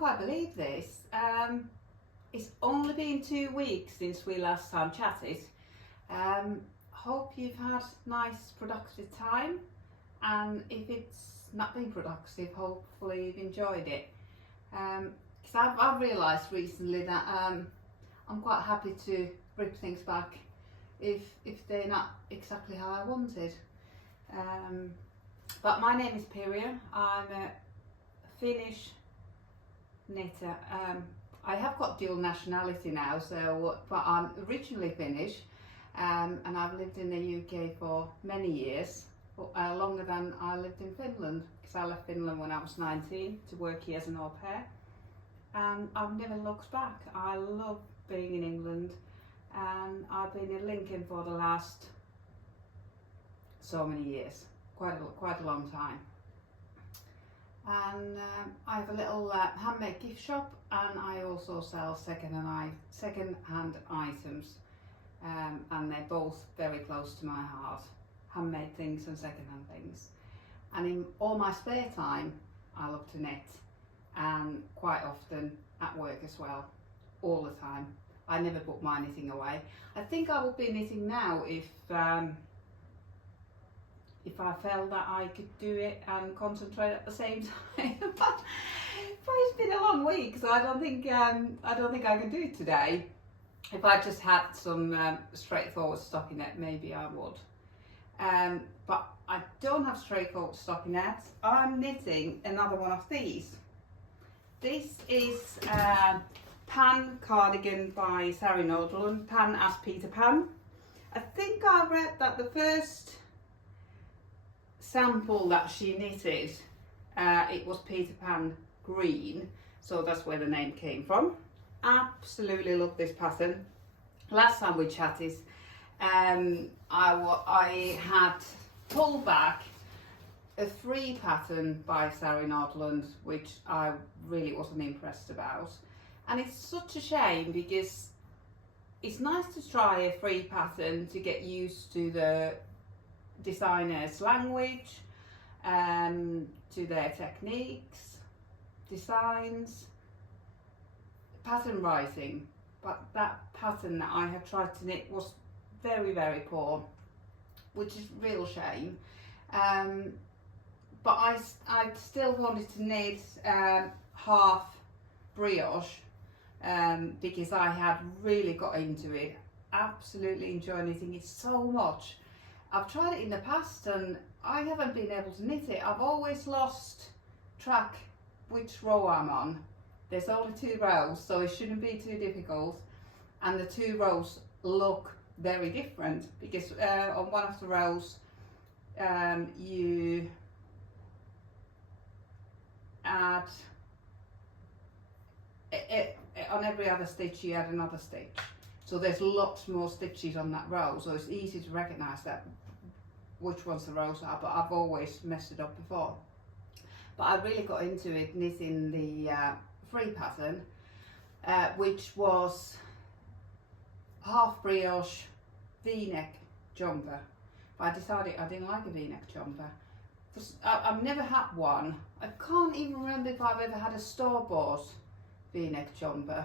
quite believe this. It's only been 2 weeks since we last time chatted. Hope you've had nice productive time, and if it's not been productive, hopefully you've enjoyed it. Because I've realised recently that I'm quite happy to rip things back if they're not exactly how I wanted. But my name is Pirja. I'm a Finnish knitter. I have got dual nationality now, but I'm originally Finnish, and I've lived in the UK for many years, longer than I lived in Finland, because I left Finland when I was 19 to work here as an au pair, and I've never looked back. I love being in England, and I've been in Lincoln for the last so many years, quite a long time. And I have a little handmade gift shop, and I also sell second-hand items, and they're both very close to my heart, handmade things and second-hand things. And in all my spare time I love to knit, and quite often at work as well, all the time. I never put my knitting away. I think I would be knitting now if I felt that I could do it and concentrate at the same time. but it's been a long week, so I don't think I can do it today. If I just had some straightforward stockinette, maybe I would. But I don't have straightforward stockinette. I'm knitting another one of these. This is Pan Cardigan by Sari Nordlund, Pan as Peter Pan. I think I read that the first sample that she knitted, it was Peter Pan green, so that's where the name came from. Absolutely love this pattern. Last time we chatted, I had pulled back a free pattern by Sari Nordlund, which I really wasn't impressed about, and it's such a shame because it's nice to try a free pattern to get used to the designer's language, to their techniques, designs, pattern writing. But that pattern that I had tried to knit was very, very poor, which is a real shame. But I still wanted to knit half brioche, because I had really got into it. Absolutely enjoy knitting it so much. I've tried it in the past and I haven't been able to knit it. I've always lost track which row I'm on. There's only 2 rows, so it shouldn't be too difficult. And the 2 rows look very different because on one of the rows you add, on every other stitch you add another stitch. So there's lots more stitches on that row, so it's easy to recognise that which ones the rows are, but I've always messed it up before. But I really got into it knitting the free pattern, which was half brioche V-neck jumper. But I decided I didn't like a V-neck jumper. I've never had one. I can't even remember if I've ever had a store-bought V-neck jumper.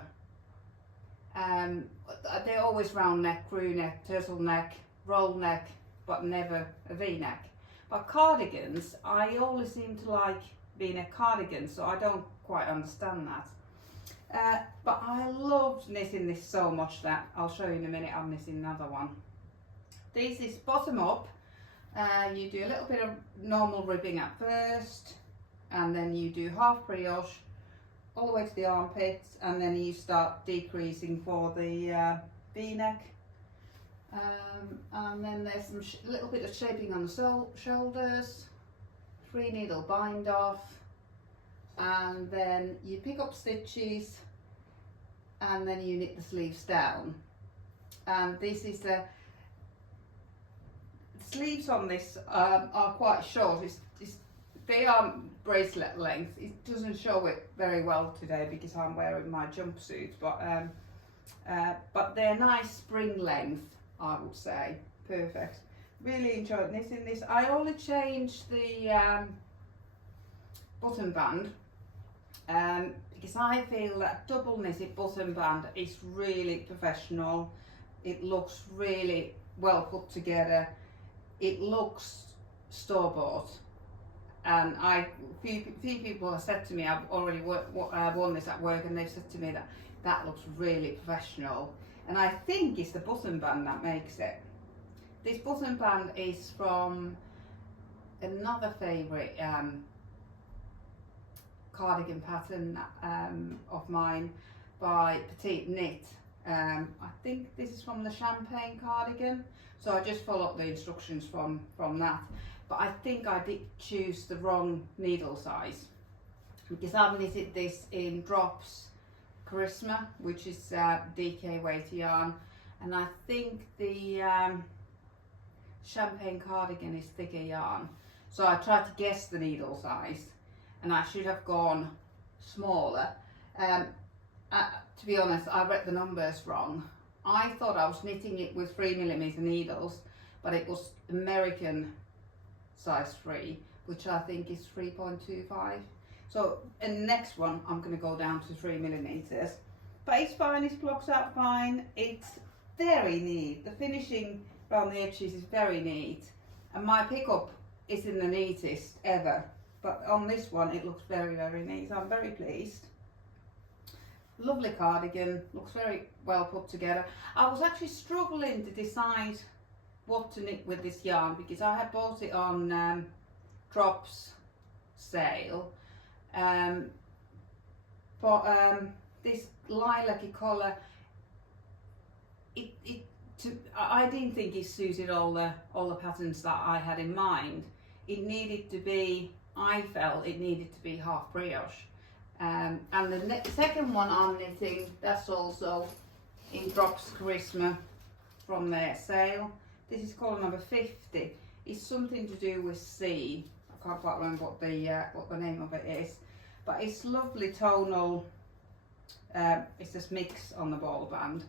They're always round neck, crew neck, turtle neck, roll neck, but never a V-neck. But cardigans, I always seem to like V-neck cardigans, so I don't quite understand that. But I loved knitting this so much that I'll show you in a minute. I'm knitting another one. This is bottom up. You do a little bit of normal ribbing at first, and then you do half brioche all the way to the armpits, and then you start decreasing for the V-neck, and then there's some little bit of shaping on the shoulders, 3 needle bind off, and then you pick up stitches, and then you knit the sleeves down. And this is the sleeves on this are quite short. They are bracelet length. It doesn't show it very well today because I'm wearing my jumpsuit, but they're nice spring length, I would say. Perfect. Really enjoyed knitting this. I only changed the button band because I feel that double knitted button band is really professional. It looks really well put together. It looks store-bought, and few people have said to me, I've already worn this at work, and they've said to me that that looks really professional, and I think it's the button band that makes it. This button band is from another favourite cardigan pattern of mine by Petite Knit. I think this is from the Champagne Cardigan, so I just followed the instructions from that, but I think I did choose the wrong needle size, because I've knitted this in Drops Charisma, which is DK weight yarn, and I think the Champagne Cardigan is thicker yarn, so I tried to guess the needle size, and I should have gone smaller. To be honest, I read the numbers wrong. I thought I was knitting it with 3mm needles, but it was American size 3, which I think is 3.25. So in the next one, I'm going to go down to 3mm. But it's fine, it blocks out fine. It's very neat. The finishing around the edges is very neat. And my pickup isn't the neatest ever. But on this one, it looks very, very neat. I'm very pleased. Lovely cardigan, looks very well put together. I was actually struggling to decide what to knit with this yarn, because I had bought it on Drops sale, but this lilac-y colour, I didn't think it suited all the patterns that I had in mind. It needed to be, I felt it needed to be half brioche. And the second one I'm knitting, that's also in Drops Charisma from their sale. This is called number 50. It's something to do with sea. I can't quite remember what the name of it is, but it's lovely tonal. It's this mix on the ball band,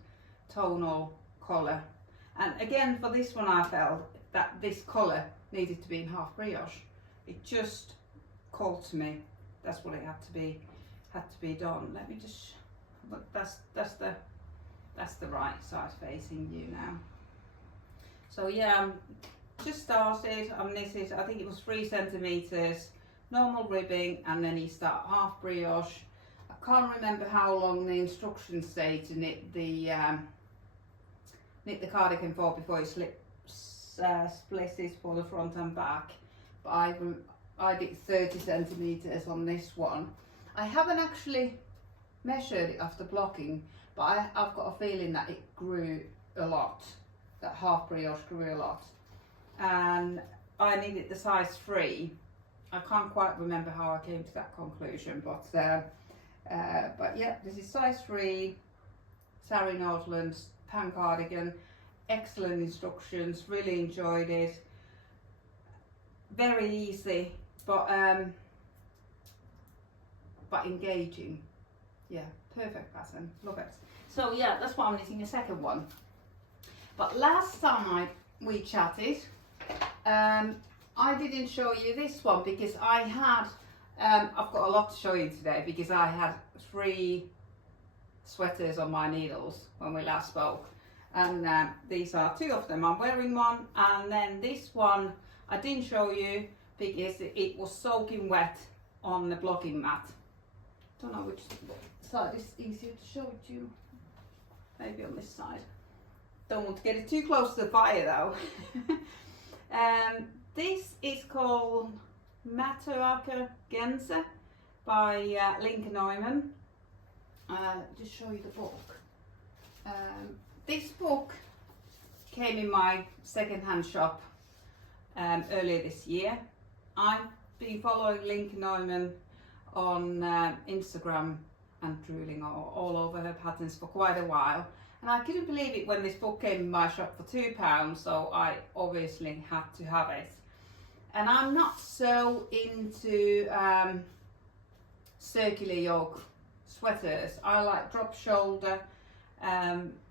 tonal colour. And again, for this one, I felt that this colour needed to be in half brioche. It just called to me. That's what it had to be done. Let me just, but that's the right side facing you now. So yeah, I'm just started. I'm knitted, I think it was 3 centimeters, normal ribbing, and then you start half brioche. I can't remember how long the instructions say to knit the cardigan for before it splices for the front and back, but I did 30 centimeters on this one. I haven't actually measured it after blocking, but I've got a feeling that it grew a lot, that half brioche grew a lot. And I needed the size 3. I can't quite remember how I came to that conclusion, but yeah, this is size 3, Sari Nordland's Pan Cardigan. Excellent instructions, really enjoyed it. Very easy, but engaging. Yeah, perfect pattern, love it. So yeah, that's why I'm knitting a second one. But last time we chatted, I didn't show you this one because I had, I've got a lot to show you today because I had 3 sweaters on my needles when we last spoke. And these are 2 of them. I'm wearing one, and then this one I didn't show you because it was soaking wet on the blocking mat. Don't know which side is easier to show it to you. Maybe on this side. Don't want to get it too close to the fire though. This is called Matoaka Genser by Lincoln Neumann. Just show you the book. This book came in my second-hand shop earlier this year. I've been following Lincoln Neumann on Instagram and drooling all over her patterns for quite a while, and I couldn't believe it when this book came in my shop for £2, so I obviously had to have it. And I'm not so into circular yoke sweaters. I like drop shoulder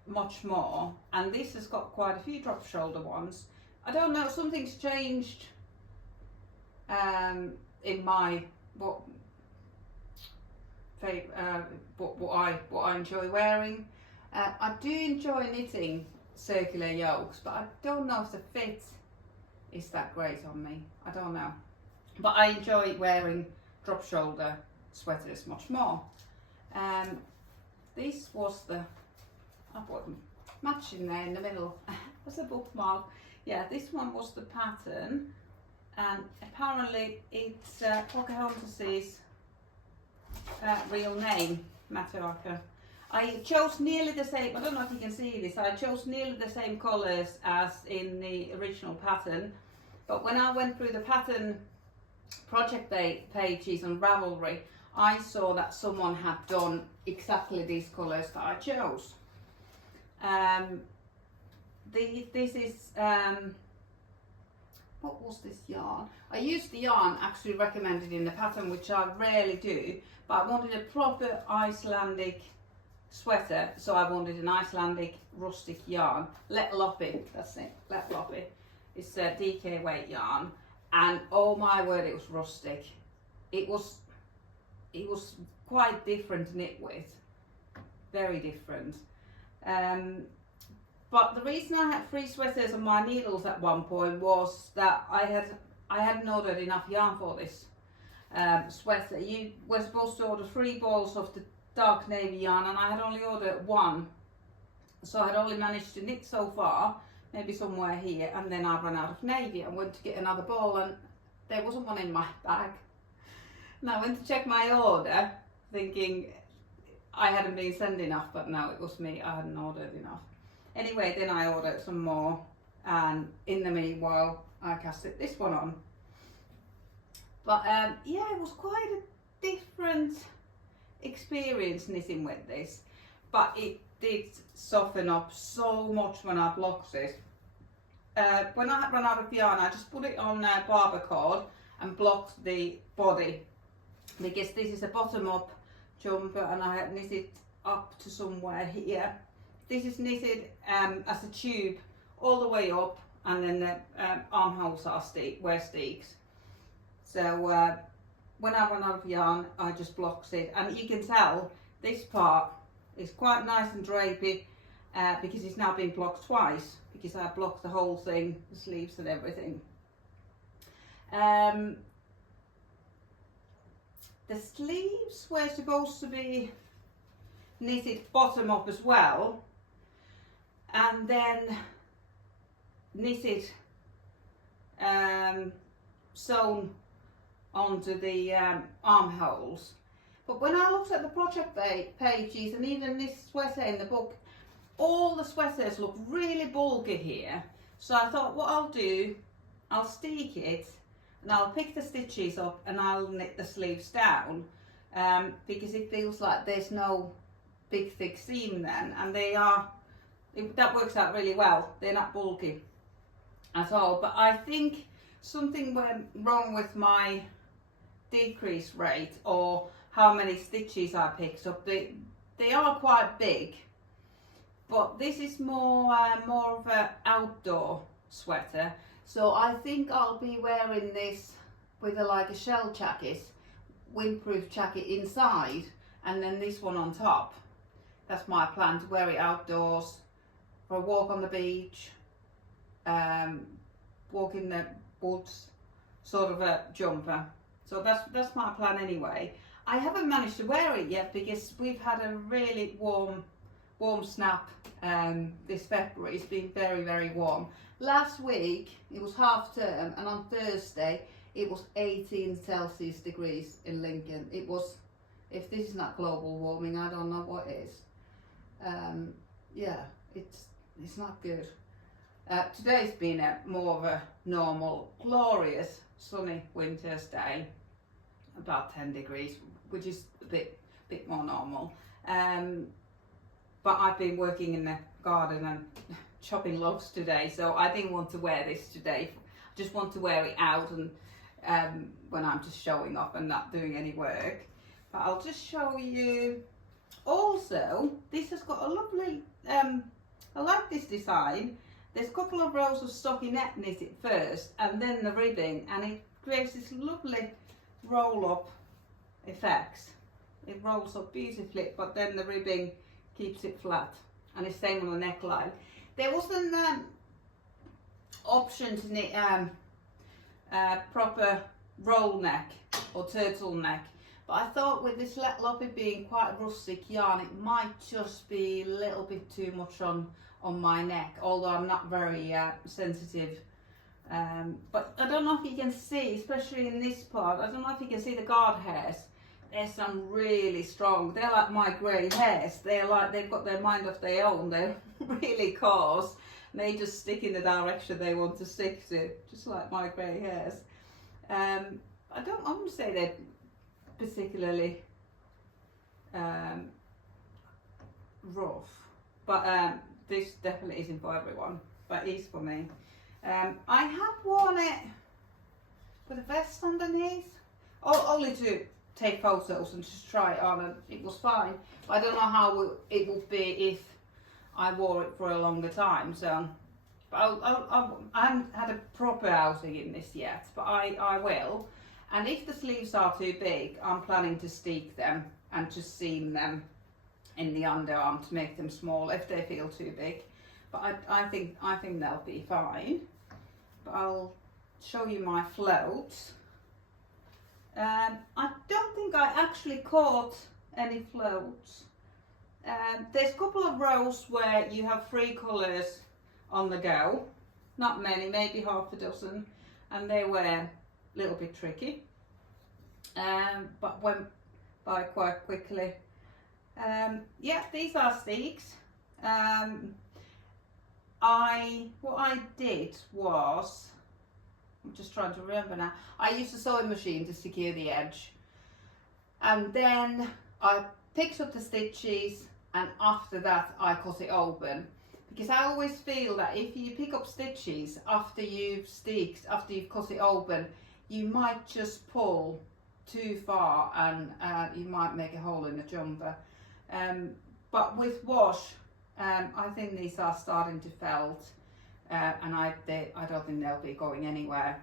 much more, and this has got quite a few drop shoulder ones. I don't know, something's changed in my what I enjoy wearing. I do enjoy knitting circular yokes, but I don't know if the fit is that great on me. I don't know. But I enjoy wearing drop shoulder sweaters much more. This was I put match in there in the middle. That's a bookmark. Yeah, this one was the pattern, and apparently it's Pocahontas's real name, Matoaka. I chose nearly the same, I don't know if you can see this, I chose nearly the same colours as in the original pattern, but when I went through the pattern project pages on Ravelry, I saw that someone had done exactly these colours that I chose. This is, what was this yarn? I used the yarn actually recommended in the pattern, which I rarely do, but I wanted a proper Icelandic sweater, so I wanted an Icelandic rustic yarn. Let Loppy, that's it, Let Loppy. It's a DK weight yarn, and oh my word, it was rustic. It was quite different to knit with, very different. But the reason I had 3 sweaters on my needles at one point was that I hadn't ordered enough yarn for this sweater. You were supposed to order 3 balls of the dark navy yarn, and I had only ordered 1, so I had only managed to knit so far, maybe somewhere here, and then I ran out of navy and went to get another ball, and there wasn't one in my bag. And I went to check my order thinking I hadn't been sent enough, but no, it was me, I hadn't ordered enough. Anyway, then I ordered some more, and in the meanwhile I casted this one on. But yeah, it was quite a different experience knitting with this, but it did soften up so much when I blocked it. When I ran out of yarn, I just put it on barber cord and blocked the body, because this is a bottom up jumper and I had knitted up to somewhere here. This is knitted as a tube all the way up, and then the armholes are where steaks. So when I run out of yarn, I just blocks it, and you can tell this part is quite nice and drapey because it's now been blocked twice, because I blocked the whole thing, the sleeves and everything. The sleeves were supposed to be knitted bottom up as well, and then knitted sewn onto the armholes. But when I looked at the project pages, and even this sweater in the book, all the sweaters look really bulky here. So I thought what I'll do, I'll steek it and I'll pick the stitches up and I'll knit the sleeves down, because it feels like there's no big thick seam then, and that works out really well. They're not bulky at all. But I think something went wrong with my decrease rate, or how many stitches I picked up. They are quite big, but this is more of an outdoor sweater, so I think I'll be wearing this with like a shell jacket, windproof jacket inside, and then this one on top. That's my plan, to wear it outdoors for a walk on the beach, walk in the woods, sort of a jumper. So that's my plan anyway. I haven't managed to wear it yet because we've had a really warm snap this February. It's been very, very warm. Last week it was half term, and on Thursday it was 18 Celsius degrees in Lincoln. It was, if this is not global warming, I don't know what is. Yeah, it's not good. Today's been more of a normal, glorious, sunny winter's day, about 10 degrees, which is a bit more normal. But I've been working in the garden and chopping logs today, so I didn't want to wear this today. I just want to wear it out, and when I'm just showing off and not doing any work. But I'll just show you. Also, this has got a lovely, I like this design. There's a couple of rows of stockinette knitted first, and then the ribbing, and it creates this lovely roll-up effect. it rolls up beautifully, but then the ribbing keeps it flat, and it's staying on the neckline. There was an option to knit proper roll neck or turtleneck, but I thought with this loppy being quite rustic yarn, it might just be a little bit too much on my neck, although I'm not very sensitive. But I don't know if you can see, especially in this part, I don't know if you can see the guard hairs. There's some really strong, they're like my grey hairs. They're like, they've got their mind of their own. They're really coarse. And they just stick in the direction they want to stick to, just like my grey hairs. I wouldn't say they're particularly rough, but this definitely isn't for everyone, but it is for me. I have worn it with a vest underneath, only to take photos and just try it on, and it was fine. I don't know how it would be if I wore it for a longer time, so I haven't had a proper outing in this yet, but I will. And if the sleeves are too big, I'm planning to steek them and just seam them in the underarm to make them small if they feel too big. But I think they'll be fine. But I'll show you my floats. I don't think I actually caught any floats. There's a couple of rows where you have 3 colours on the go. Not many, maybe half a dozen, and they were a little bit tricky, but went by quite quickly. Yeah, these are steaks. What I did was, I'm just trying to remember now, I used a sewing machine to secure the edge, and then I picked up the stitches, and after that I cut it open, because I always feel that if you pick up stitches after you've cut it open, you might just pull too far and you might make a hole in the jumper. But with wash, I think these are starting to felt, and I don't think they'll be going anywhere.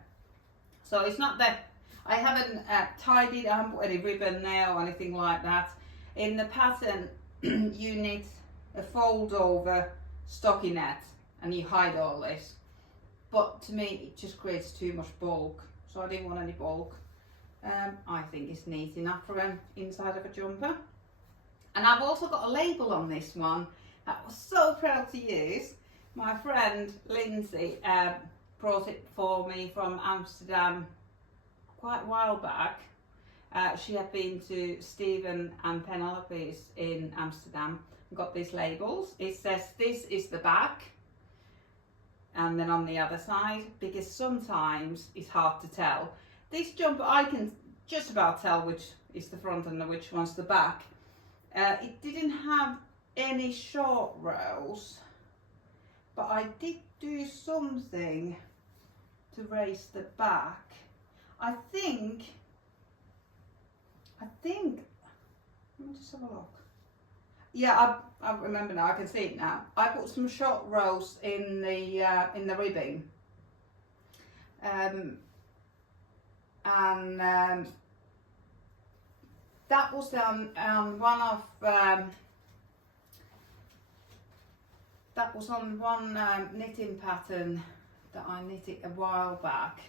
So it's not that I haven't tied it, I haven't put any ribbon there or anything like that. In the pattern, you need a fold over stockinette and you hide all this. But to me, it just creates too much bulk, so I didn't want any bulk. I think it's neat enough for an inside of a jumper. And I've also got a label on this one that I was so proud to use. My friend Lindsay brought it for me from Amsterdam quite a while back. She had been to Stephen and Penelope's in Amsterdam and got these labels. It says this is the back, and then on the other side, because sometimes it's hard to tell. This jumper, I can just about tell which is the front and which one's the back. It didn't have any short rows, but I did do something to raise the back. I think, let me just have a look. Yeah, I remember now, I can see it now. I put some short rows in the ribbing. That was on one knitting pattern that I knitted a while back,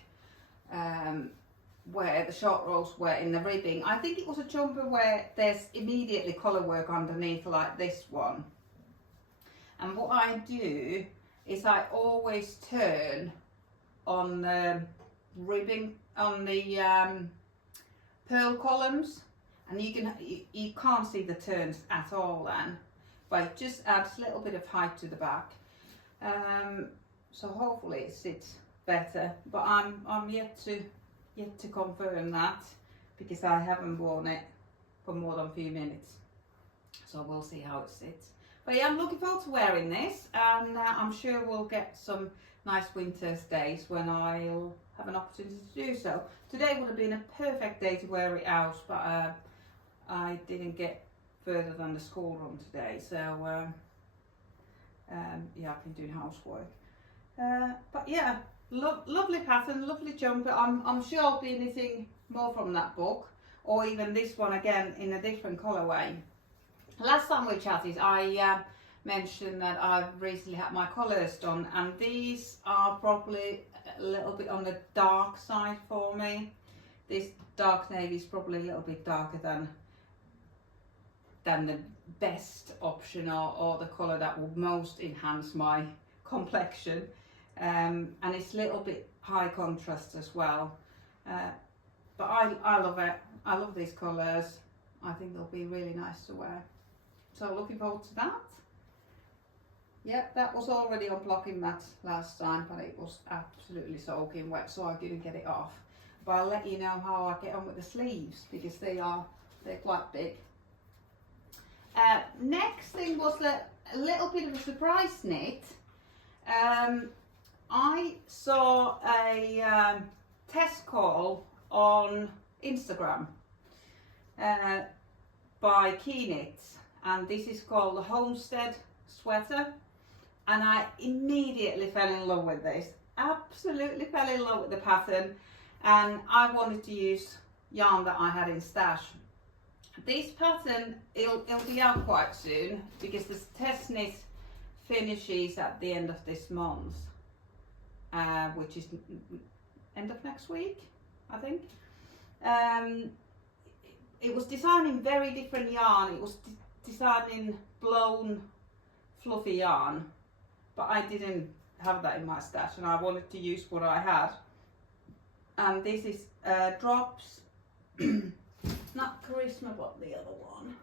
where the short rows were in the ribbing. I think it was a jumper where there's immediately colour work underneath, like this one. And what I do is I always turn on the ribbing, on the pearl columns, and you can't see the turns at all then, but it just adds a little bit of height to the back. So hopefully it sits better, but I'm yet to confirm that, because I haven't worn it for more than a few minutes, so we'll see how it sits. But yeah, I'm looking forward to wearing this, and I'm sure we'll get some nice winter days when I'll have an opportunity to do so. Today would have been a perfect day to wear it out, but I didn't get further than the school run today, so yeah, I've been doing housework. But yeah, lovely pattern, lovely jumper. I'm sure I'll be knitting more from that book. or even this one again in a different colorway. Last time we chatted, I mentioned that I've recently had my colours done, and these are probably a little bit on the dark side for me. This dark navy is probably a little bit darker than the best option, or the colour that will most enhance my complexion, and it's a little bit high contrast as well, but I love it. I love these colours. I think they'll be really nice to wear, so looking forward to that. Yeah, that was already on blocking mat last time, but it was absolutely soaking wet, so I couldn't get it off. But I'll let you know how I get on with the sleeves, because they're quite big. Next thing was a little bit of a surprise knit. I saw a test call on Instagram by Key Knits, and this is called the Homestead sweater, and I immediately fell in love with this. Absolutely fell in love with the pattern, and I wanted to use yarn that I had in stash. This pattern, it'll be out quite soon, because the test knit finishes at the end of this month, which is end of next week, I think. It was designed in very different yarn. It was designed in blown fluffy yarn, but I didn't have that in my stash, and I wanted to use what I had. And this is Drops, not Charisma, but the other one.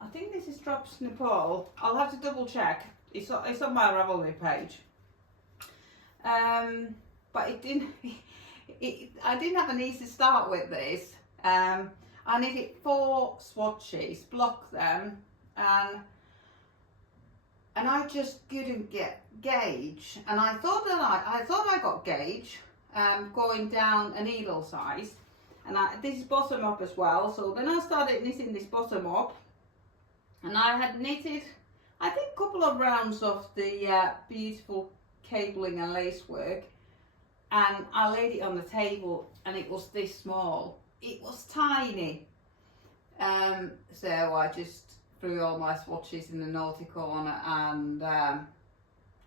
I think this is Drops Nepal. I'll have to double check. It's on my Ravelry page. But it didn't. I didn't have an easy start with this. I needed 4 swatches, block them, and I just couldn't get gauge. And I thought I got gauge, going down a needle size, and this is bottom up as well. So then I started knitting this bottom up, and I had knitted, I think, a couple of rounds of the beautiful cabling and lace work, and I laid it on the table, and it was this small. It was tiny. So I just threw all my swatches in the naughty corner, and I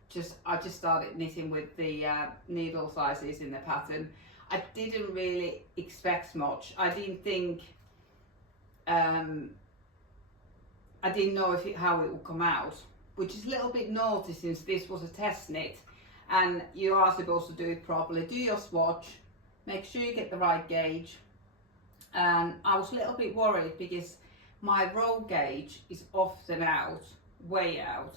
just started knitting with the needle sizes in the pattern. I didn't really expect much. I didn't think, I didn't know how it would come out, which is a little bit naughty since this was a test knit, and you are supposed to do it properly. Do your swatch, make sure you get the right gauge. And I was a little bit worried because my roll gauge is often out, way out.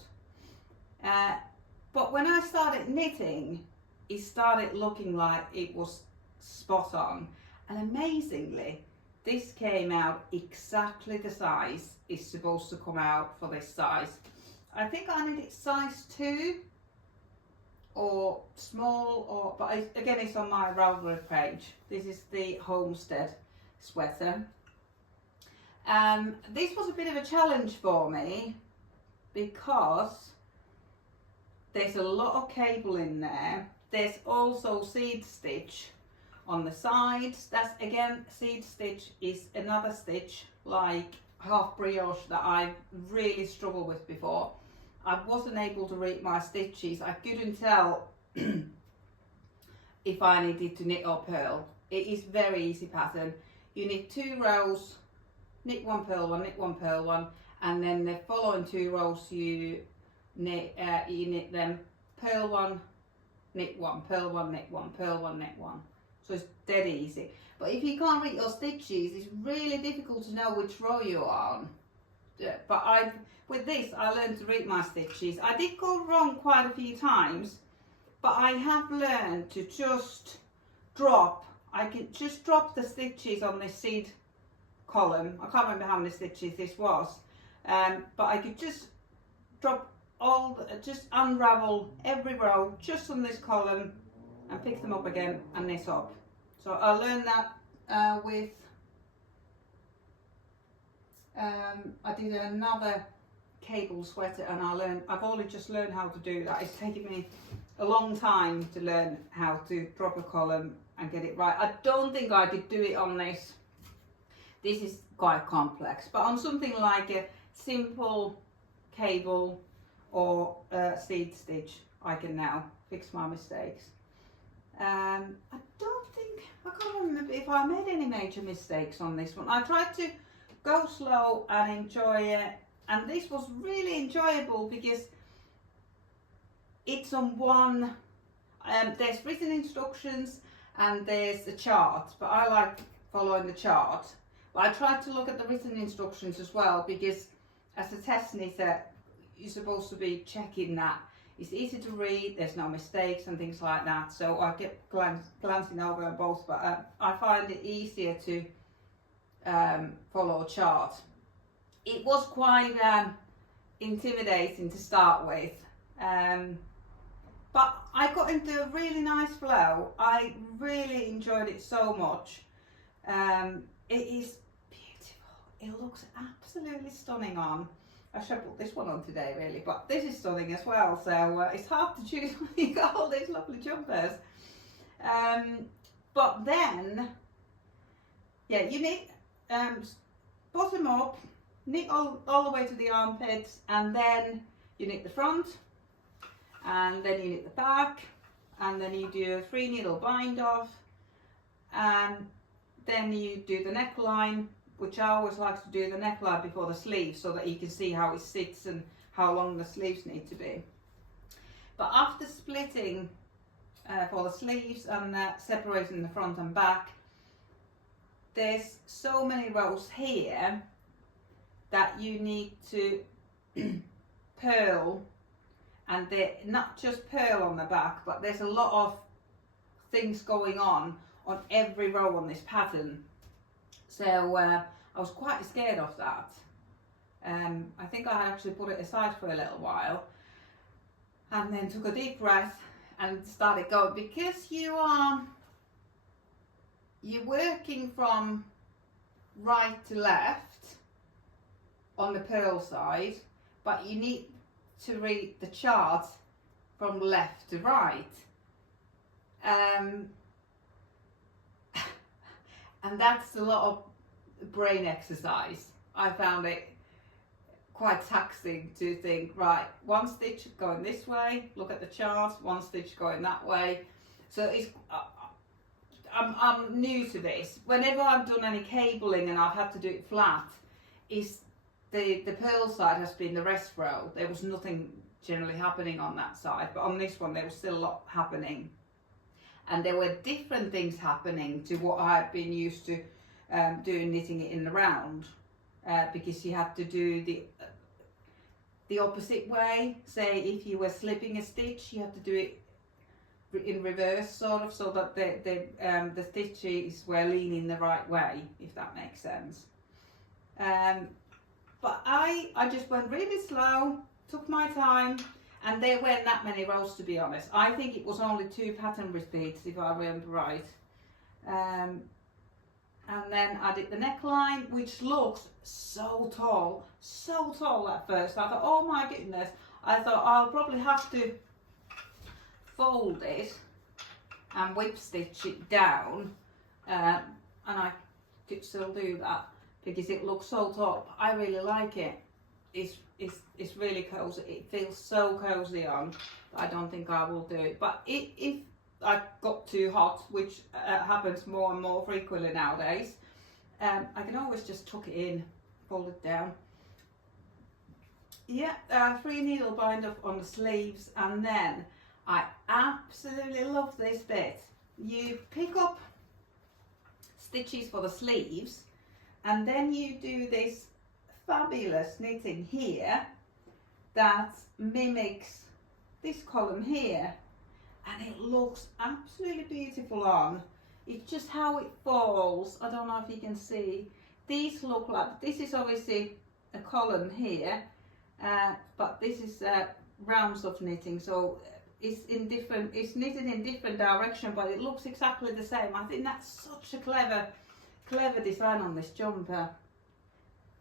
But when I started knitting, it started looking like it was spot on. And amazingly, this came out exactly the size it's supposed to come out for this size. I think I needed size 2 or small, but again, it's on my Ravelry page. This is the Homestead sweater. This was a bit of a challenge for me because there's a lot of cable in there. There's also seed stitch on the sides. That's, again, seed stitch is another stitch like half brioche that I really struggled with before. I wasn't able to read my stitches. I couldn't tell if I needed to knit or purl. It is very easy pattern. You knit 2 rows, knit 1, purl 1, knit 1, purl 1, and then the following 2 rows you knit them, purl 1, knit 1, purl 1, knit 1, purl 1, knit 1. So it's dead easy. But if you can't read your stitches, it's really difficult to know which row you're on. But with this, I learned to read my stitches. I did go wrong quite a few times, but I have learned to just drop. I can just drop the stitches on this seed column. I can't remember how many stitches this was, but I could just drop just unravel every row just on this column and pick them up again and knit up. So I learned that with, I did another cable sweater, and I've only just learned how to do that. It's taken me a long time to learn how to drop a column and get it right. I don't think I did do it on this This is quite complex, but on something like a simple cable or seed stitch, I can now fix my mistakes. I can't remember if I made any major mistakes on this one. I tried to go slow and enjoy it, and this was really enjoyable because it's on one, there's written instructions and there's a chart, but I like following the chart. But I tried to look at the written instructions as well, because as a test knitter, you're supposed to be checking that it's easy to read, there's no mistakes and things like that. So I kept glancing over both, but I find it easier to follow a chart. It was quite intimidating to start with, but I got into a really nice flow. I really enjoyed it so much. It is beautiful. It looks absolutely stunning on. I should put this one on today really, but this is stunning as well, so it's hard to choose when you got all these lovely jumpers. But then, yeah, you knit bottom up, knit all the way to the armpits, and then you knit the front, and then you knit the back, and then you do a 3 needle bind off, and then you do the neckline, which I always like to do the neckline before the sleeves, so that you can see how it sits and how long the sleeves need to be. But after splitting for the sleeves and separating the front and back, there's so many rows here that you need to purl, and they're not just purl on the back, but there's a lot of things going on every row on this pattern. So I was quite scared of that. I think I actually put it aside for a little while and then took a deep breath and started going, because you're working from right to left on the purl side, but you need to read the chart from left to right. And that's a lot of brain exercise. I found it quite taxing to think, right, one stitch going this way, look at the chart, one stitch going that way. So it's, I'm new to this. Whenever I've done any cabling and I've had to do it flat, is the purl side has been the rest row. There was nothing generally happening on that side, but on this one there was still a lot happening. And there were different things happening to what I had been used to doing, knitting it in the round, because you had to do the opposite way. Say if you were slipping a stitch, you have to do it in reverse, sort of, so that the stitches were leaning the right way, if that makes sense. But I just went really slow, took my time. And there weren't that many rows, to be honest. I think it was only 2 pattern repeats, if I remember right. And then I did the neckline, which looks so tall at first. I thought, oh my goodness. I thought I'll probably have to fold it and whip stitch it down. And I could still do that because it looks so tall. I really like it. It's really cozy. It feels so cozy on. I don't think I will do it. But if I got too hot, which happens more and more frequently nowadays, I can always just tuck it in, fold it down. Yeah, 3 needle bind up on the sleeves, and then I absolutely love this bit. You pick up stitches for the sleeves, and then you do this fabulous knitting here that mimics this column here, and it looks absolutely beautiful on. It's just how it falls. I don't know if you can see. These look like, this is obviously a column here, but this is rounds of knitting, so it's knitted in different direction, but it looks exactly the same. I think that's such a clever design on this jumper.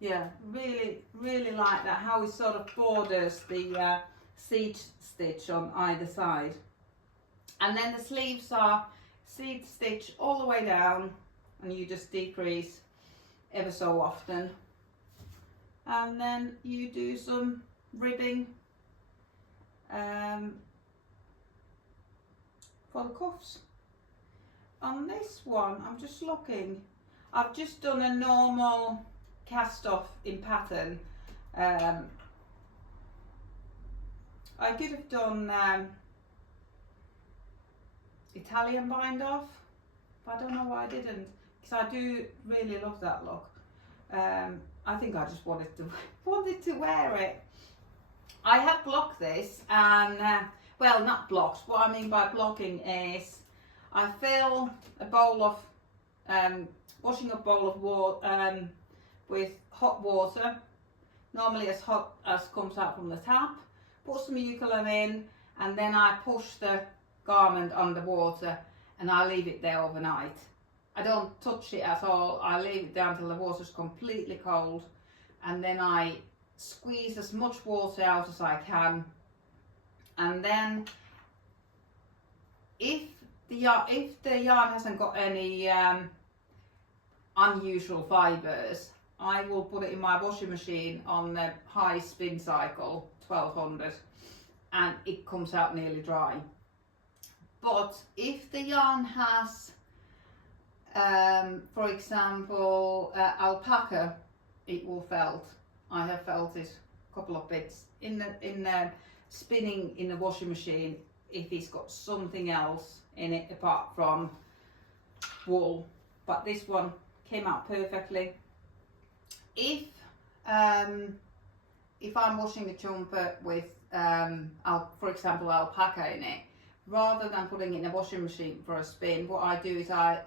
Yeah, really like that, how it sort of borders the seed stitch on either side. And then the sleeves are seed stitch all the way down, and you just decrease ever so often. And then you do some ribbing for the cuffs. On this one, I'm just looking, I've just done a normal cast off in pattern. I could have done Italian bind off, but I don't know why I didn't, because I do really love that look. I think I just wanted to wear it. I have blocked this, and well, not blocked. What I mean by blocking is I fill a bowl of washing a bowl of water with hot water, normally as hot as comes out from the tap. Put some eucalyptus in, and then I push the garment under water and I leave it there overnight. I don't touch it at all. I leave it down till the water's completely cold, and then I squeeze as much water out as I can. And then if the yarn hasn't got any unusual fibres, I will put it in my washing machine on the high spin cycle, 1200, and it comes out nearly dry. But if the yarn has, for example, alpaca, it will felt. I have felt it a couple of bits in the spinning in the washing machine if it's got something else in it apart from wool. But this one came out perfectly. If I'm washing a jumper with, for example, alpaca in it, rather than putting it in a washing machine for a spin, what I do is I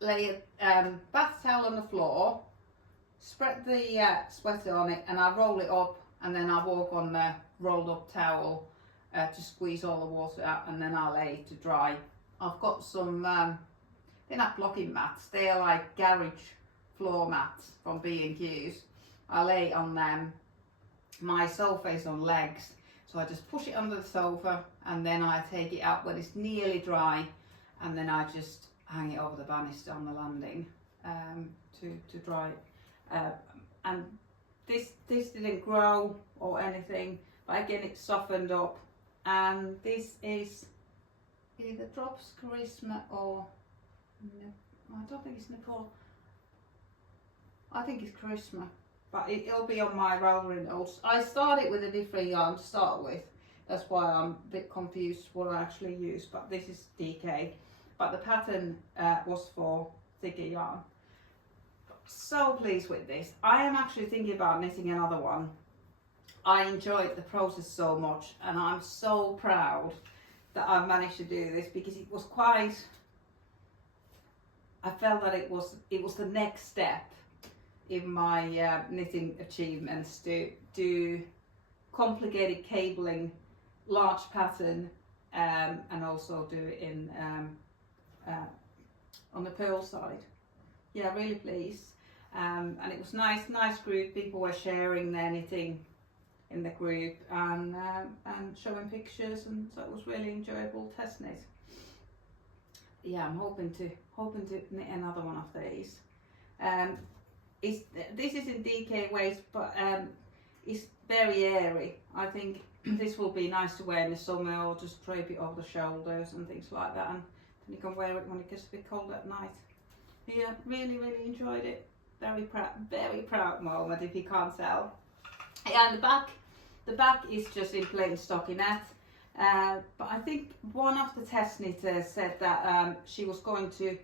lay a bath towel on the floor, spread the sweater on it, and I roll it up, and then I walk on the rolled up towel to squeeze all the water out, and then I lay it to dry. I've got some, they're not blocking mats, they're like garage floor mats from B&Q's. I lay on them. My sofa is on legs, so I just push it under the sofa, and then I take it out when it's nearly dry, and then I just hang it over the banister on the landing to dry it. And this didn't grow or anything, but again it softened up. And this is either Drops Charisma or I don't think it's Nicole. I think it's Charisma, but it'll be on my Ravelry notes. I started with a different yarn to start with. That's why I'm a bit confused what I actually use, but this is DK. But the pattern was for thicker yarn. So pleased with this. I am actually thinking about knitting another one. I enjoyed the process so much, and I'm so proud that I managed to do this, because it was quite, I felt that it was the next step in my knitting achievements to do complicated cabling, large pattern, and also do it in on the purl side. Yeah, really pleased. And it was nice group. People were sharing their knitting in the group and showing pictures, and so it was really enjoyable test knit. Yeah, I'm hoping to knit another one of these. This is in DK waist, but it's very airy. I think this will be nice to wear in the summer, or just drape it over the shoulders and things like that, and then you can wear it when it gets a bit cold at night. Yeah, really enjoyed it. Very proud moment, if you can't tell. Yeah, and the back is just in plain stockinette. But I think one of the test knitters said that she was going to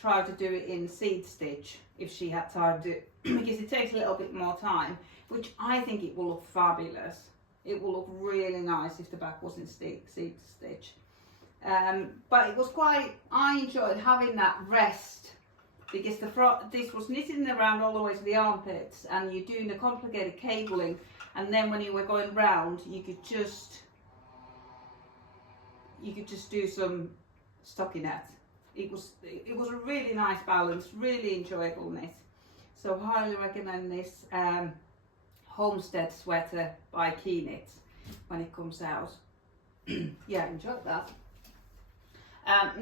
try to do it in seed stitch if she had time to, because it takes a little bit more time, which I think it will look fabulous. It will look really nice if the back was in seed stitch. But it was quite, I enjoyed having that rest, because this was knitting around all the way to the armpits, and you're doing the complicated cabling, and then when you were going round, you could just do some stockinette. It was a really nice balance, really enjoyable knit. So highly recommend this Homestead sweater by Key Knit when it comes out. Yeah, enjoyed that.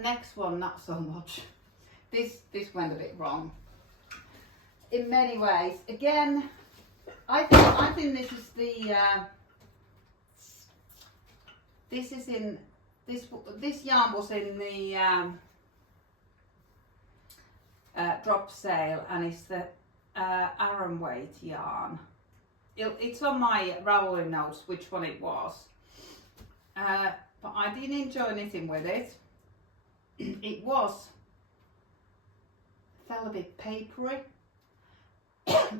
Next one, not so much. This went a bit wrong. in many ways. Again, I think this is the this yarn was in the drop sale, and it's the Aran weight yarn. It's on my ravelling notes which one it was, but I didn't enjoy knitting with it. It felt a bit papery.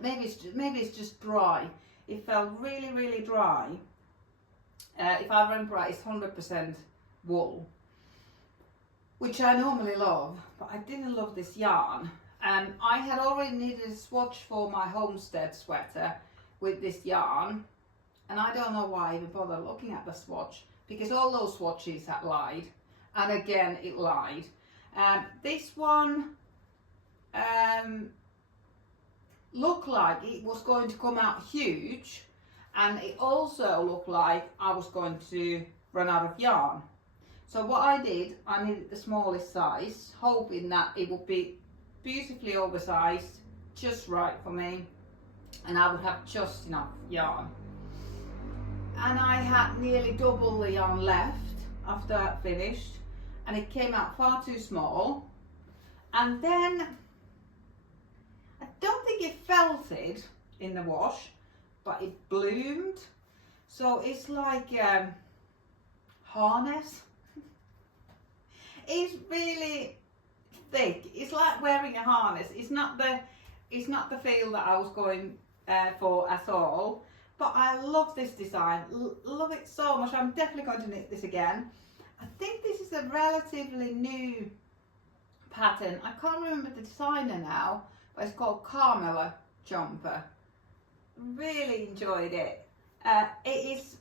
maybe it's just dry. It felt really dry. If I remember right, it's 100% wool, which I normally love, but I didn't love this yarn. I had already knitted a swatch for my Homestead sweater with this yarn, and I don't know why I even bothered looking at the swatch, because all those swatches had lied, and again it lied. This one looked like it was going to come out huge, and it also looked like I was going to run out of yarn. So what I did, I knitted the smallest size, hoping that it would be beautifully oversized, just right for me, and I would have just enough yarn. And I had nearly double the yarn left after I finished, and it came out far too small. And then I don't think it felted in the wash, but it bloomed. So it's like harness. It's really thick. It's like wearing a harness. It's not the feel that I was going for at all. But I love this design. Love it so much. I'm definitely going to knit this again. I think this is a relatively new pattern. I can't remember the designer now, but it's called Carmela Jumper. Really enjoyed it. It is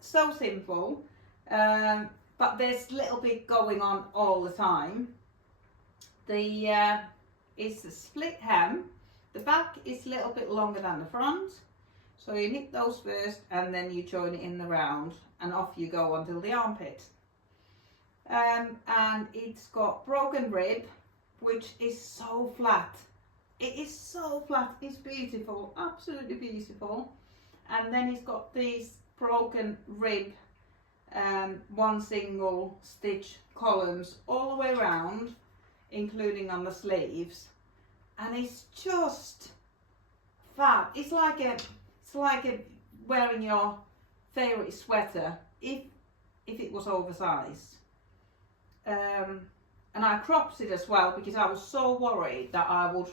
so simple, but there's a little bit going on all the time. It's a split hem. The back is a little bit longer than the front, so you knit those first and then you join it in the round, and off you go until the armpit. And it's got broken rib, which is so flat. It is so flat. It's beautiful, absolutely beautiful. And then it's got these broken rib, one single stitch columns all the way around, including on the sleeves, and it's just fab. It's like wearing your favorite sweater if it was oversized. And I cropped it as well because I was so worried that I would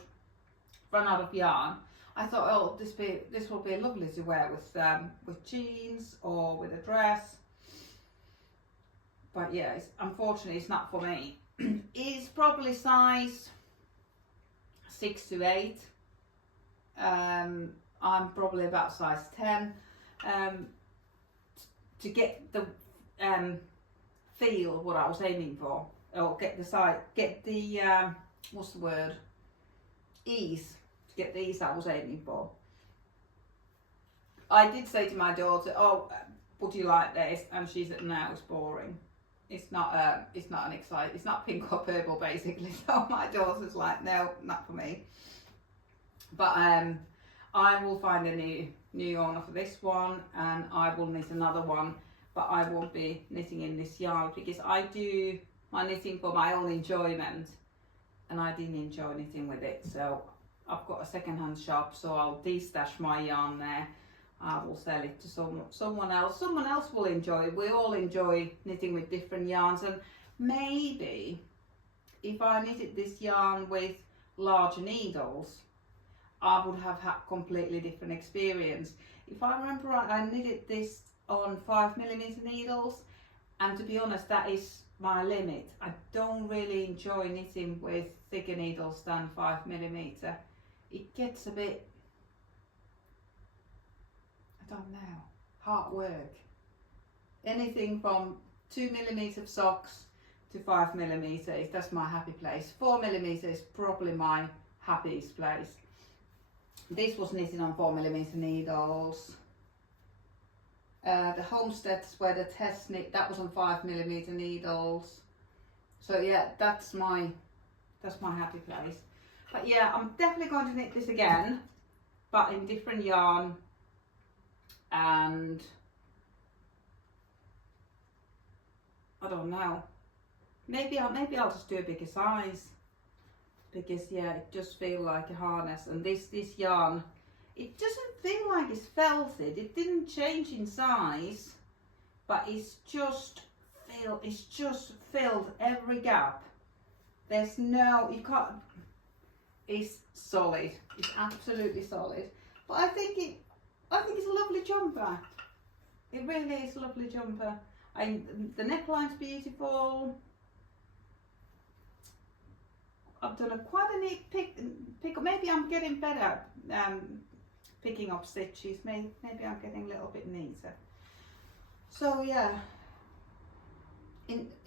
run out of yarn. I thought, oh, this will be lovely to wear with jeans or with a dress. But yeah, unfortunately it's not for me. It's probably size 6 to 8. I'm probably about size 10. To get the feel what I was aiming for, or get the what's the word? Ease. To get the ease I was aiming for. I did say to my daughter, "Oh, would you like this?" And she said, "No, it's boring. It's not an exciting. It's not pink or purple, basically." So my daughter's like, "No, not for me." But I will find a new owner for this one, and I will knit another one. But I won't be knitting in this yarn because I do my knitting for my own enjoyment, and I didn't enjoy knitting with it. So I've got a second-hand shop, so I'll de-stash my yarn there. I will sell it to someone else. Someone else will enjoy it. We all enjoy knitting with different yarns, and maybe if I knitted this yarn with larger needles, I would have had completely different experience. If I remember right, I knitted this on 5mm needles, and to be honest, that is my limit. I don't really enjoy knitting with thicker needles than 5mm. It gets a bit, I don't know, hard work. Anything from 2mm socks to 5mm, that's my happy place. 4mm is probably my happiest place. This was knitted on 4mm needles. The Homestead sweater test knit, that was on 5mm needles. So yeah, that's my happy place. But yeah, I'm definitely going to knit this again, but in different yarn, and I don't know. Maybe I'll just do a bigger size, because yeah, it just feels like a harness, and this yarn, it doesn't feel like it's felted. It didn't change in size, but it's just filled every gap. There's no, you can't. It's solid. It's absolutely solid. But I think it's a lovely jumper. It really is a lovely jumper. The neckline's beautiful. I've done quite a neat pick. Maybe I'm getting better picking up stitches. Maybe I'm getting a little bit neater. So yeah,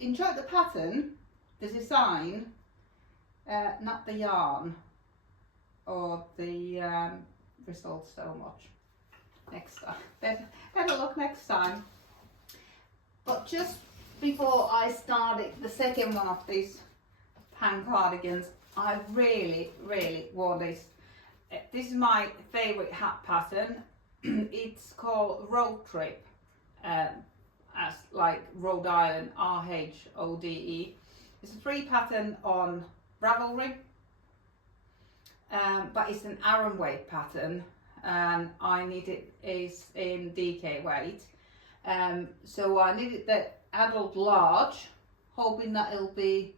enjoy the pattern, the design, not the yarn or the result so much. Next time, better luck next time. But just before I started the second one of these pan cardigans, I really want this. This is my favorite hat pattern. It's called Rhode Trip, as like Rhode Island, RHODE. It's a free pattern on Ravelry, but it's an Aran weight pattern, and I need it is in DK weight. So I needed the adult large, hoping that it'll be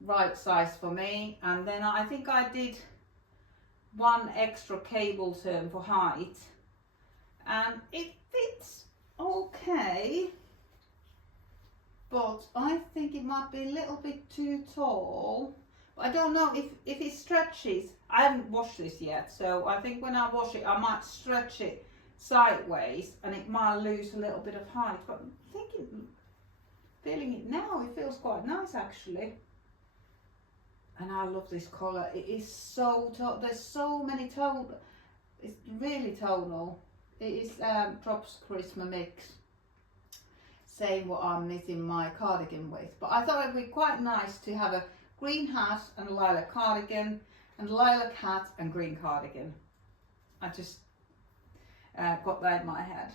right size for me, and then I think I did one extra cable turn for height, and it fits okay, but I think it might be a little bit too tall. I don't know if it stretches. I haven't washed this yet, so I think when I wash it I might stretch it sideways and it might lose a little bit of height, but I'm feeling it now, it feels quite nice actually. And I love this colour. It is so there's so many tones. It's really tonal. It is Drops Charisma Mix. Same what I'm knitting my cardigan with. But I thought it would be quite nice to have a green hat and a lilac cardigan, and lilac hat and green cardigan. I just got that in my head.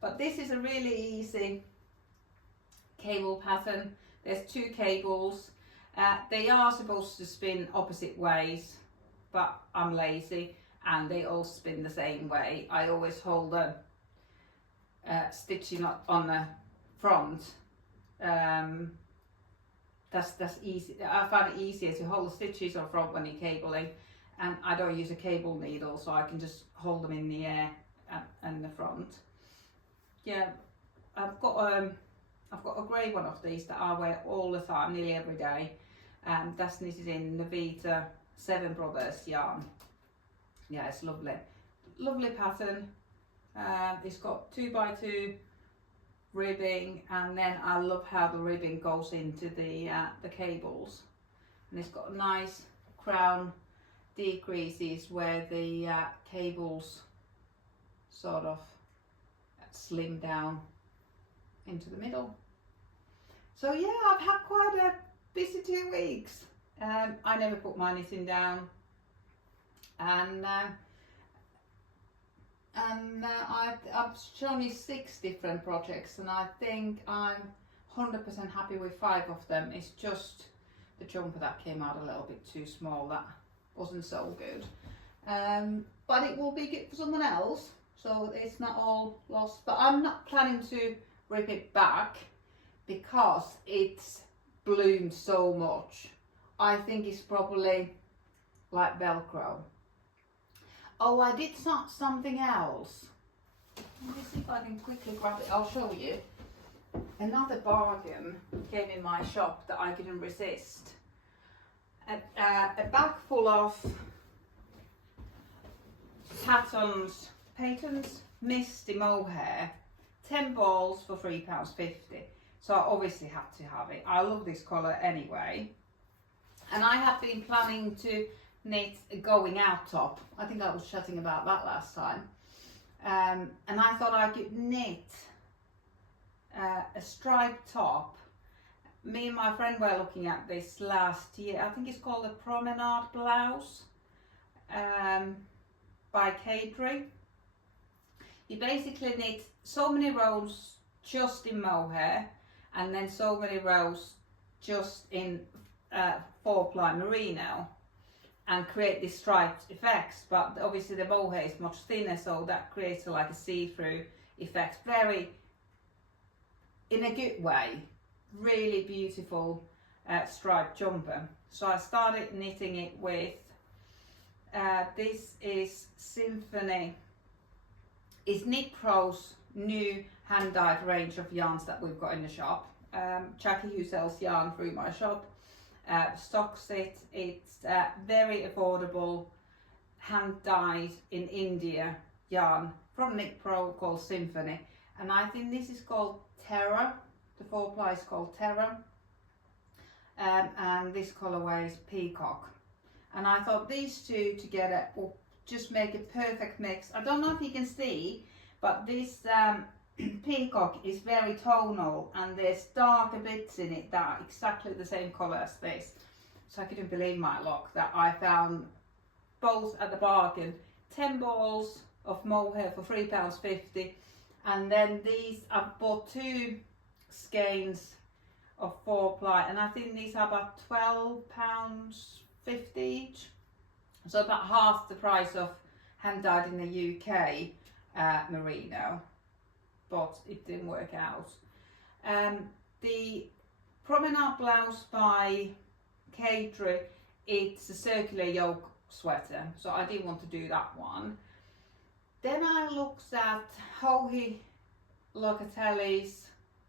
But this is a really easy cable pattern. There's 2 cables. They are supposed to spin opposite ways, but I'm lazy and they all spin the same way. I always hold the stitching on the front. That's easy. I find it easier to hold the stitches on front when you're cabling, and I don't use a cable needle, so I can just hold them in the air and the front. Yeah, I've got a grey one of these that I wear all the time, nearly every day. That's knitted in Navita 7 Brothers yarn. Yeah, it's lovely. Lovely pattern. It's got 2x2 ribbing, and then I love how the ribbing goes into the cables. And it's got a nice crown decreases where the cables sort of slim down into the middle. So yeah, I've had quite a busy 2 weeks. I never put my knitting down, and I've shown you 6 different projects, and I think I'm 100% happy with 5 of them. It's just the jumper that came out a little bit too small, that wasn't so good. But it will be good for someone else, so it's not all lost. But I'm not planning to rip it back because it's bloomed so much. I think it's probably like Velcro. Oh, I did something else. Let me see if I can quickly grab it. I'll show you. Another bargain came in my shop that I couldn't resist. A bag full of Peyton's Misty Mohair, 10 balls for £3.50. So I obviously had to have it. I love this colour anyway. And I have been planning to knit a going out top. I think I was chatting about that last time. And I thought I could knit a striped top me and my friend were looking at this last year. I think it's called the Promenade Blouse by Cardi. You basically knit so many rows just in mohair, and then so many rows just in 4-ply merino, and create these striped effects. But obviously the mohair is much thinner, so that creates like a see-through effect. Very, in a good way, really beautiful striped jumper. So I started knitting it with this is Symphony. It's Knit Pro's new hand-dyed range of yarns that we've got in the shop. Jackie, who sells yarn through my shop, stocks it. It's very affordable, hand-dyed in India yarn from Knit Pro called Symphony, and I think this is called Terra. The 4-ply is called Terra, and this colourway is Peacock. And I thought these two together will just make a perfect mix. I don't know if you can see, but this Peacock is very tonal, and there's darker bits in it that are exactly the same colour as this. So I couldn't believe my luck that I found both at the bargain. 10 balls of mohair for £3.50, and then these, I bought 2 skeins of 4-ply, and I think these are about £12.50 each, so about half the price of hand-dyed in the UK merino, but it didn't work out. The Promenade Blouse by Cardi, it's a circular yoke sweater, so I didn't want to do that one. Then I looked at Joji Locatelli's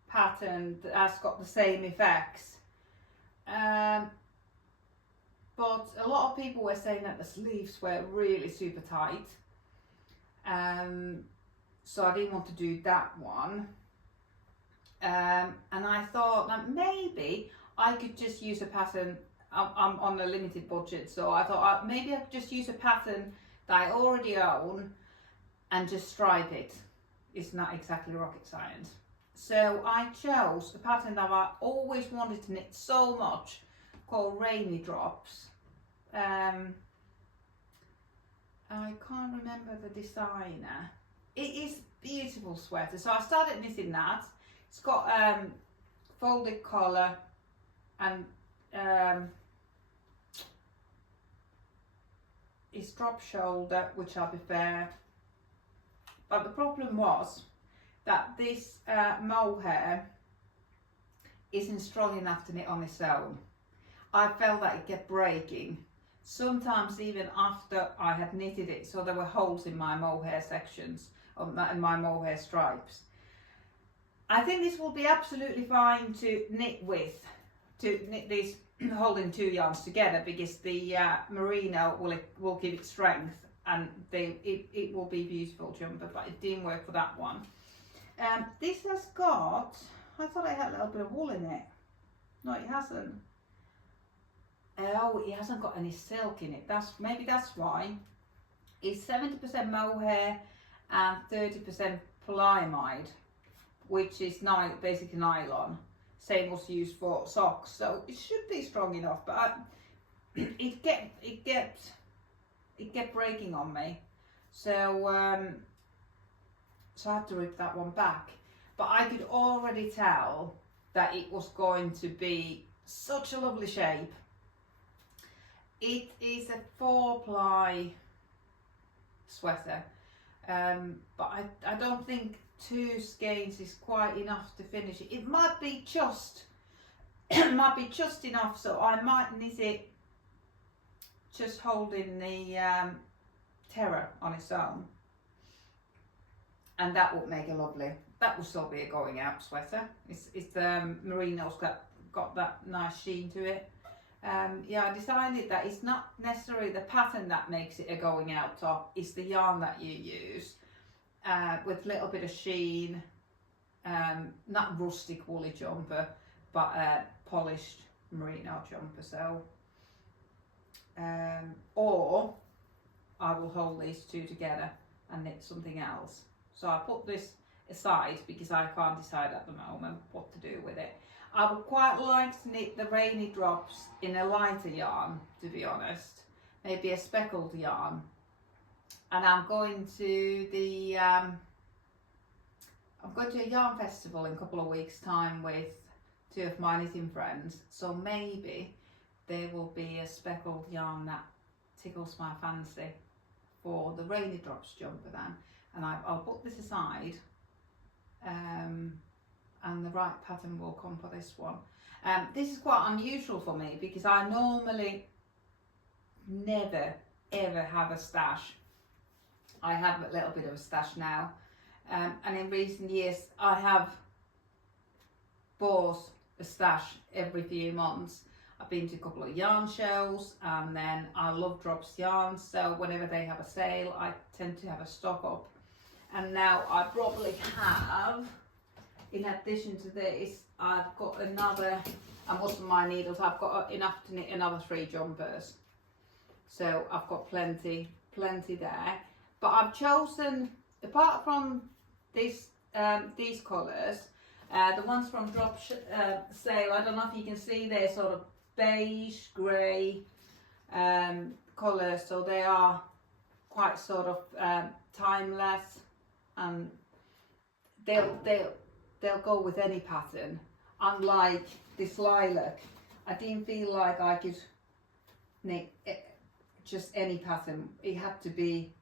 pattern that has got the same effects, but a lot of people were saying that the sleeves were really super tight, so I didn't want to do that one. And I thought that maybe I could just use a pattern. I'm on a limited budget, so I thought maybe I could just use a pattern that I already own and just stripe it. It's not exactly rocket science. So I chose a pattern that I always wanted to knit so much, called Rainy Drops. I can't remember the designer. It is beautiful sweater. So I started knitting that. It's got folded collar and it's drop shoulder, which I prefer. But the problem was that this mohair isn't strong enough to knit on its own. I felt that it kept breaking, sometimes even after I had knitted it, so there were holes in my mohair sections, in my mohair stripes. I think this will be absolutely fine to knit with, to knit these holding 2 yarns together, because the merino will give it strength, and it will be beautiful jumper, but it didn't work for that one. This has got, I thought it had a little bit of wool in it. No, it hasn't. Oh, it hasn't got any silk in it. Maybe that's why. It's 70% mohair and 30% polyamide, which is basically nylon. Same was used for socks, so it should be strong enough. But it kept breaking on me, so so I had to rip that one back. But I could already tell that it was going to be such a lovely shape. It is a 4-ply sweater, but I don't think 2 skeins is quite enough to finish it. It might be just enough, so I might knit it just holding the Terra on its own, and that would make a lovely, that will still be a going out sweater. It's merino's got that nice sheen to it. Yeah, I decided that it's not necessarily the pattern that makes it a going out top, it's the yarn that you use, with a little bit of sheen, not rustic woolly jumper, but polished merino jumper. So or I will hold these 2 together and knit something else. So I put this aside because I can't decide at the moment what to do with it. I would quite like to knit the rainy drops in a lighter yarn, to be honest, maybe a speckled yarn. And I'm going to the I'm going to a yarn festival in a couple of weeks' time with 2 of my knitting friends, so maybe there will be a speckled yarn that tickles my fancy for the rainy drops jumper then, and I'll put this aside, and the right pattern will come for this one. This is quite unusual for me because I normally never ever have a stash. I have a little bit of a stash now, and in recent years I have bought a stash every few months. I've been to a couple of yarn shows, and then I love Drops yarns, so whenever they have a sale I tend to have a stock up. And now I probably have, in addition to this, I've got another, and most of my needles, I've got enough to knit another 3 jumpers, so I've got plenty there. But I've chosen, apart from these colours, the ones from Drop sale, I don't know if you can see, they're sort of beige, grey colours, so they are quite sort of timeless, and they'll go with any pattern. Unlike this lilac, I didn't feel like I could knit just any pattern. It had to be,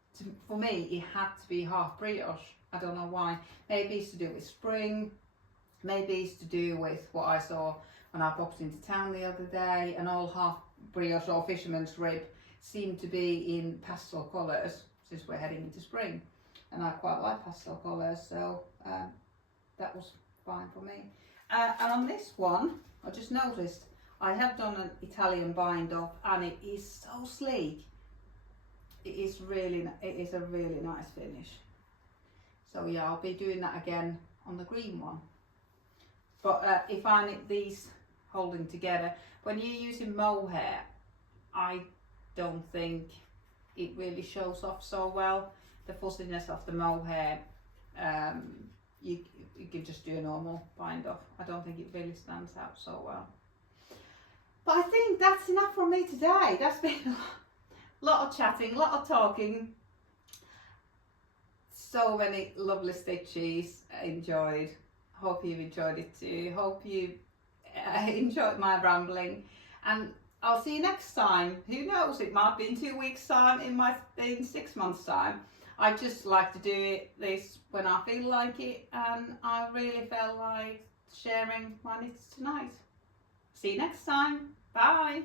for me, it had to be half brioche. I don't know why. Maybe it's to do with spring, maybe it's to do with what I saw when I popped into town the other day, and all half brioche or fisherman's rib seemed to be in pastel colours since we're heading into spring, and I quite like pastel colours, so that was fine for me. And on this one, I just noticed I have done an Italian bind off, and it is so sleek. It is a really nice finish. So yeah, I'll be doing that again on the green one. But if I knit these holding together, when you're using mohair, I don't think it really shows off so well. The fussiness of the mohair, you can just do a normal bind off. I don't think it really stands out so well. But I think that's enough from me today. That's been a lot of chatting, a lot of talking. So many lovely stitches. Enjoyed. Hope you've enjoyed it too. Hope you enjoyed my rambling, and I'll see you next time. Who knows, it might be in 2 weeks time, it might be in 6 months time. I just like to do this when I feel like it, and I really felt like sharing my knits tonight. See you next time. Bye.